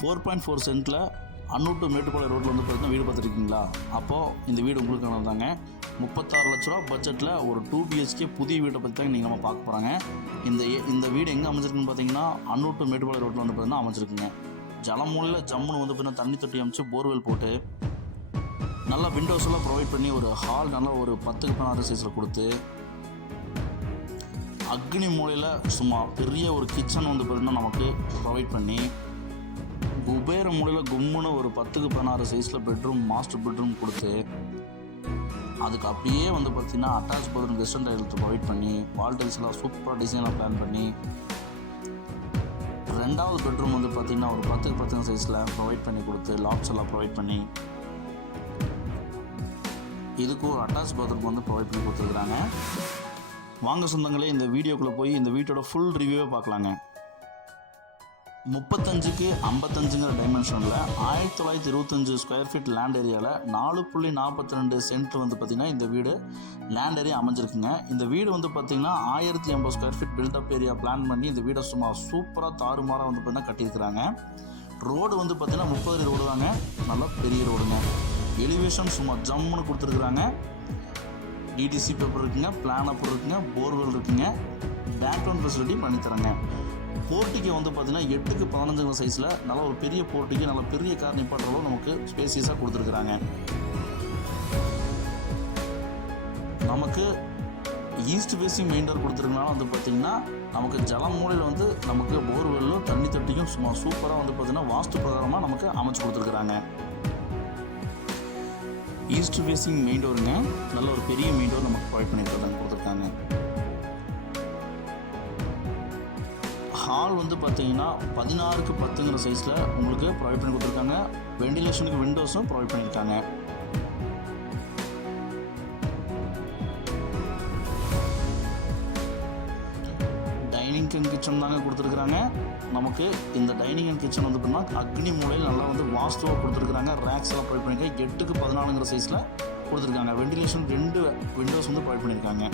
Four point four சென்ட்டில் Annur to Mettupalayam ரோட்டில் வந்து பார்த்தீங்கன்னா வீடு பார்த்துருக்கீங்களா? அப்போது இந்த வீடு உங்களுக்கான தாங்க முப்பத்தாறு லட்ச ரூபா பட்ஜெட்டில் ஒரு டூ பிஹெச்கே புதிய வீட்டை பற்றி தான் நீங்கள் நம்ம பார்க்க போகிறாங்க இந்த ஏ- இந்த வீடு எங்கே அமைஞ்சிருக்குன்னு பார்த்தீங்கன்னா அன்னூர் டு மேட்டுப்பாளையம் ரோட்டில் வந்து பார்த்தீங்கன்னா அமைஞ்சிருக்குங்க. ஜலமூலையில் ஜம்முன்னு வந்து பார்த்தீங்கன்னா தண்ணி தொட்டி அமைச்சு போர்வெல் போட்டு நல்லா விண்டோஸ் எல்லாம் ப்ரொவைட் பண்ணி ஒரு ஹால் நல்லா ஒரு பத்துக்கு பதினாறு சைஸில் கொடுத்து அக்னி மூலையில் சும்மா பெரிய ஒரு கிச்சன் வந்து பார்த்தீங்கன்னா நமக்கு ப்ரொவைட் பண்ணி குபேர மூலையில் கும்முன்னு ஒரு பத்துக்கு பதினாறு சைஸில் பெட்ரூம் மாஸ்டர் பெட்ரூம் கொடுத்து அதுக்கு அப்படியே வந்து பார்த்தீங்கன்னா attach bathroom western tiles provide பண்ணி வால் டைல்ஸ்லாம் சூப்பராக டிசைனாக பிளான் பண்ணி ரெண்டாவது பெட்ரூம் வந்து பார்த்தீங்கன்னா ஒரு பத்துக்கு பத்துக்கு சைஸில் ப்ரொவைட் பண்ணி கொடுத்து லாப்ஸ் எல்லாம் ப்ரொவைட் பண்ணி இதுக்கு ஒரு அட்டாச் பாத்ரூம் வந்து ப்ரொவைட் பண்ணி கொடுத்துருக்குறாங்க. வாங்க சொந்தங்களே இந்த வீடியோக்குள்ளே போய் இந்த வீட்டோட ஃபுல் ரிவ்யூவை பார்க்கலாங்க. முப்பத்தஞ்சுக்கு ஐம்பத்தஞ்சுங்கிற டைமென்ஷனில் ஆயிரத்தி தொள்ளாயிரத்தி இருபத்தஞ்சு ஸ்கொயர் ஃபீட் லேண்ட் ஏரியாவில் நாலு புள்ளி நாற்பத்தி ரெண்டு சென்ட் வந்து பார்த்திங்கன்னா இந்த வீடு லேண்ட் ஏரியா அமைஞ்சிருக்குங்க. இந்த வீடு வந்து பார்த்திங்கன்னா ஆயிரத்தி ஐம்பது square feet buildup area plan பண்ணி இந்த வீடை சும்மா சூப்பராக தாறுமாறாக வந்து பார்த்தீங்கன்னா கட்டியிருக்கிறாங்க. ரோடு வந்து பார்த்திங்கன்னா முப்பது ரோடு தாங்க. நல்லா பெரிய ரோடுங்க எலிவேஷன் சும்மா ஜம்முன்னு கொடுத்துருக்குறாங்க. டிடிசி பேப்பர் இருக்குங்க பிளான் அப்பர் இருக்குங்க போர்வெல் இருக்குங்க. Background facility பண்ணித்தராங்க. போர்ட்டிக்கு வந்து பார்த்தீங்கன்னா எட்டுக்கு பதினஞ்சுங்கிற சைஸில் நல்ல ஒரு பெரிய போர்ட்டிக்கு நல்ல பெரிய கார் நிப்பாட்டுற அளவு நமக்கு ஸ்பேசியஸாக கொடுத்துருக்குறாங்க. நமக்கு ஈஸ்ட் ஃபேஸிங் மெயின் டோர் கொடுத்துருக்கனால வந்து பார்த்திங்கன்னா நமக்கு ஜலம் மூலையில் வந்து நமக்கு போர்வெல்லும் தண்ணி தொட்டியும் சும்மா சூப்பராக வந்து பார்த்திங்கன்னா வாஸ்து பிரகாரமாக நமக்கு அமைச்சு கொடுத்துருக்குறாங்க. ஈஸ்ட் ஃபேஸிங் மெயின் டோருங்க நல்ல ஒரு பெரிய மெயின் டோர் நமக்கு ப்ரொவைட் பண்ணி கொடுத்துருக்காங்க. ஹால் வந்து பார்த்தீங்கன்னா பதினாறுக்கு பத்துங்கிற சைஸில் உங்களுக்கு ப்ரொவைட் பண்ணி கொடுத்துருக்காங்க. வெண்டிலேஷனுக்கு விண்டோஸும் ப்ரொவைட் பண்ணியிருக்காங்க. டைனிங் அண்ட் கிச்சன் தாங்க கொடுத்துருக்குறாங்க. நமக்கு இந்த டைனிங் அண்ட் கிச்சன் வந்து பார்த்தீங்கன்னா அக்னி மூலையில் நல்லா வந்து வாஸ்துவாக கொடுத்துருக்குறாங்க. ரேக்ஸ் எல்லாம் ப்ரொவைட் பண்ணியிருக்காங்க. எட்டுக்கு பதினாலுங்கிற சைஸில் கொடுத்துருக்காங்க. வெண்டிலேஷன் ரெண்டு விண்டோஸ் வந்து ப்ரொவைட் பண்ணியிருக்காங்க.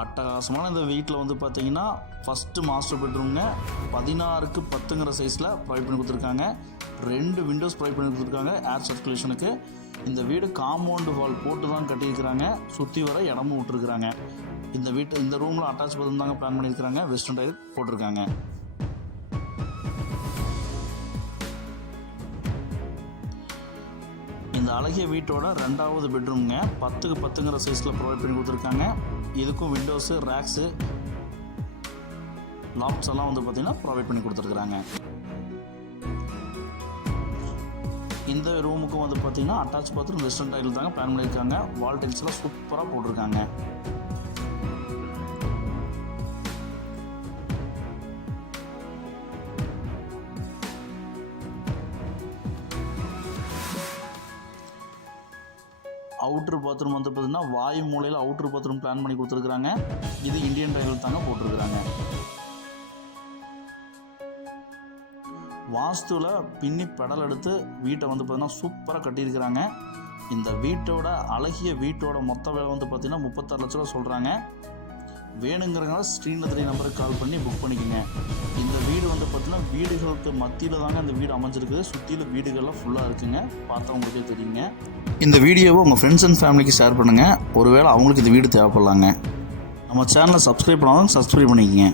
அட்டகாசமான இந்த வீட்டில் வந்து பார்த்தீங்கன்னா ஃபஸ்ட்டு மாஸ்டர் பெட்ரூம்ங்க பதினாறுக்கு பத்துங்கிற சைஸில் ப்ரொவைட் பண்ணி கொடுத்துருக்காங்க. ரெண்டு விண்டோஸ் ப்ரொவைட் பண்ணி கொடுத்துருக்காங்க ஏர் சர்க்குலேஷனுக்கு இந்த வீடு காம்பவுண்டு ஹால் போட்டு தான் கட்டியிருக்கிறாங்க. சுற்றி வர இடமும் விட்டுருக்குறாங்க. இந்த வீட்டு இந்த ரூமில் அட்டாச் பாத்ரூம் தாங்க பிளான் பண்ணியிருக்கிறாங்க. வெஸ்டர்ன் டைல் போட்டிருக்காங்க. இந்த அழகிய வீட்டோட ரெண்டாவது பெட்ரூம்ங்க பத்துக்கு பத்துங்கிற சைஸில் ப்ரொவைட் பண்ணி கொடுத்துருக்காங்க. இதுக்கும் விண்டோஸு ரேக்ஸு லாப்ஸ் எல்லாம் வந்து பார்த்தீங்கன்னா ப்ரொவைட் பண்ணி கொடுத்துருக்குறாங்க. இந்த ரூமுக்கும் வந்து பார்த்தீங்கன்னா அட்டாச் பாத்ரூம் வெஸ்டர்ன் டைல் தாங்க பிளான் பண்ணியிருக்காங்க. வால் டைல்ஸ்லாம் சூப்பராக போட்டிருக்காங்க. அவுட்ரு பாத்ரூம் வந்து பார்த்தீங்கன்னா வாயு மூலையில் அவுட்ரு பாத்ரூம் பிளான் பண்ணி கொடுத்துருக்குறாங்க. இது இந்தியன் ரயில்வே தாங்க போட்டிருக்கிறாங்க. வாஸ்துவில் பின்னி பெடல் எடுத்து வீட்டை வந்து பார்த்தீங்கன்னா சூப்பராக கட்டியிருக்கிறாங்க. இந்த வீட்டோட அழகிய வீட்டோட மொத்த விலை வந்து பார்த்தீங்கன்னா முப்பத்தாறு லட்ச ரூபா சொல்கிறாங்க வேணுங்கிறனால ஸ்க்ரீனில் தெரிய நம்பருக்கு கால் பண்ணி புக் பண்ணிக்கோங்க. இந்த வீடு வந்து பார்த்தீங்கன்னா வீடுகளுக்கு மத்தியில் தாங்க அந்த வீடு அமைஞ்சிருக்குது. சுற்றியில் வீடுகள்லாம் ஃபுல்லாக இருக்குங்க. பார்த்தா உங்களுக்கே தெரியுங்க. இந்த வீடியோவை உங்கள் ஃப்ரெண்ட்ஸ் அண்ட் ஃபேமிலிக்கு ஷேர் பண்ணுங்கள் ஒருவேளை அவங்களுக்கு இந்த வீடு தேவைப்படலாங்க. நம்ம சேனலை சப்ஸ்கிரைப் பண்ணாலும் சப்ஸ்கிரைப் பண்ணிக்கங்க.